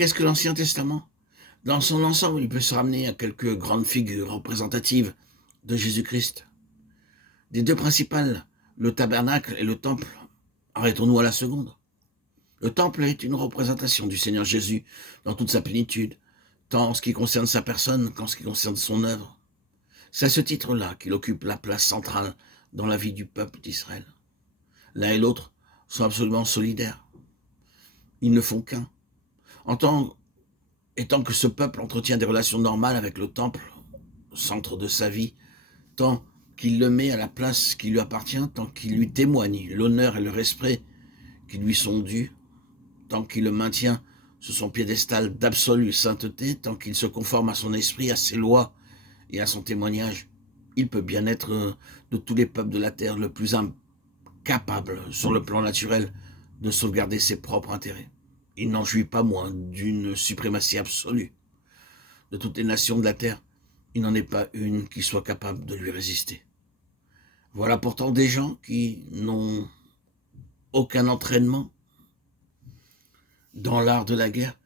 Qu'est-ce que l'Ancien Testament? Dans son ensemble, il peut se ramener à quelques grandes figures représentatives de Jésus-Christ. Des deux principales, le tabernacle et le temple, arrêtons-nous à la seconde. Le temple est une représentation du Seigneur Jésus dans toute sa plénitude, tant en ce qui concerne sa personne qu'en ce qui concerne son œuvre. C'est à ce titre-là qu'il occupe la place centrale dans la vie du peuple d'Israël. L'un et l'autre sont absolument solidaires. Ils ne font qu'un. Et tant que ce peuple entretient des relations normales avec le temple, centre de sa vie, tant qu'il le met à la place qui lui appartient, tant qu'il lui témoigne l'honneur et le respect qui lui sont dus, tant qu'il le maintient sur son piédestal d'absolue sainteté, tant qu'il se conforme à son esprit, à ses lois et à son témoignage, il peut bien être de tous les peuples de la terre le plus incapable sur le plan naturel de sauvegarder ses propres intérêts. Il n'en jouit pas moins d'une suprématie absolue. De toutes les nations de la terre, il n'en est pas une qui soit capable de lui résister. Voilà pourtant des gens qui n'ont aucun entraînement dans l'art de la guerre.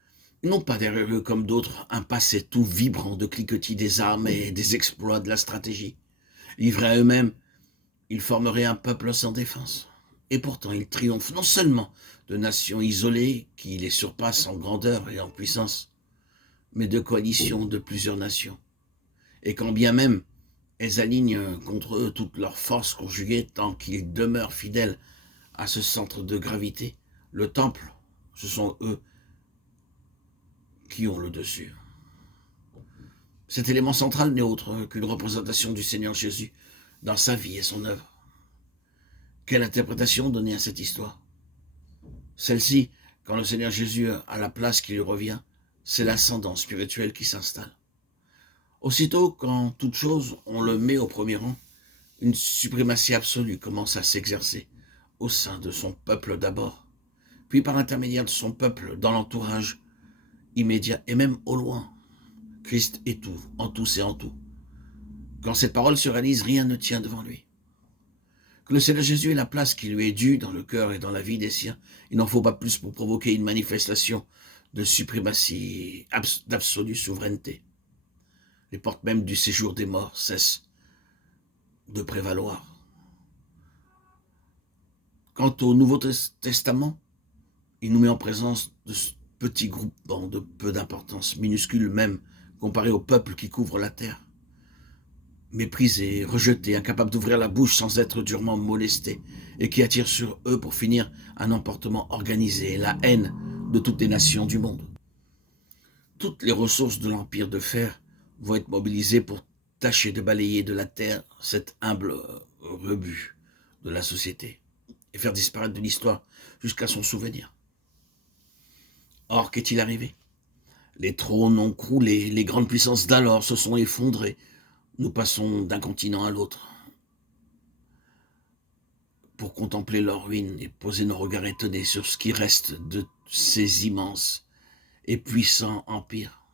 Ils n'ont pas derrière eux, comme d'autres, un passé tout vibrant de cliquetis des armes et des exploits de la stratégie. Livrés à eux-mêmes, ils formeraient un peuple sans défense. Et pourtant, ils triomphent non seulement de nations isolées qui les surpassent en grandeur et en puissance, mais de coalitions de plusieurs nations. Et quand bien même elles alignent contre eux toutes leurs forces conjuguées tant qu'ils demeurent fidèles à ce centre de gravité, le temple, ce sont eux qui ont le dessus. Cet élément central n'est autre qu'une représentation du Seigneur Jésus dans sa vie et son œuvre. Quelle interprétation donner à cette histoire? Celle-ci, quand le Seigneur Jésus a la place qui lui revient, c'est l'ascendant spirituel qui s'installe. Aussitôt, quand toute chose, on le met au premier rang, une suprématie absolue commence à s'exercer au sein de son peuple d'abord, puis par l'intermédiaire de son peuple dans l'entourage immédiat et même au loin. Christ est tout, en tous et en tout. Quand cette parole se réalise, rien ne tient devant lui. Que le Seigneur Jésus ait la place qui lui est due dans le cœur et dans la vie des siens, il n'en faut pas plus pour provoquer une manifestation de suprématie, d'absolue souveraineté. Les portes même du séjour des morts cessent de prévaloir. Quant au Nouveau Testament, il nous met en présence de petits groupements de peu d'importance, minuscules même, comparés au peuple qui couvre la terre. Méprisés, rejetés, incapables d'ouvrir la bouche sans être durement molestés, et qui attirent sur eux pour finir un emportement organisé, la haine de toutes les nations du monde. Toutes les ressources de l'empire de fer vont être mobilisées pour tâcher de balayer de la terre cet humble rebut de la société et faire disparaître de l'histoire jusqu'à son souvenir. Or, qu'est-il arrivé? Les trônes ont croulé, les grandes puissances d'alors se sont effondrées. Nous passons d'un continent à l'autre pour contempler leur ruine et poser nos regards étonnés sur ce qui reste de ces immenses et puissants empires.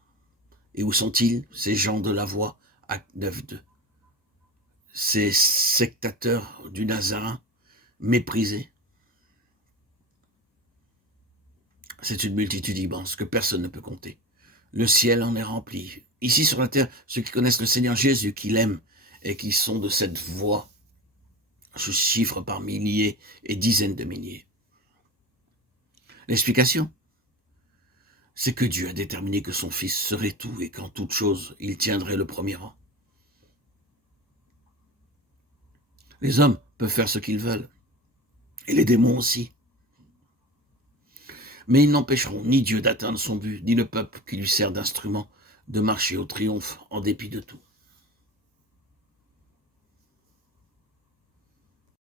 Et où sont-ils, ces gens de la voix, acte 9.2? Ces sectateurs du Nazarin, méprisés? C'est une multitude immense que personne ne peut compter. Le ciel en est rempli. Ici sur la terre, ceux qui connaissent le Seigneur Jésus, qui l'aiment et qui sont de cette voix, se chiffrent par milliers et dizaines de milliers. L'explication, c'est que Dieu a déterminé que son Fils serait tout et qu'en toute chose, il tiendrait le premier rang. Les hommes peuvent faire ce qu'ils veulent, et les démons aussi. Mais ils n'empêcheront ni Dieu d'atteindre son but, ni le peuple qui lui sert d'instrument de marcher au triomphe en dépit de tout.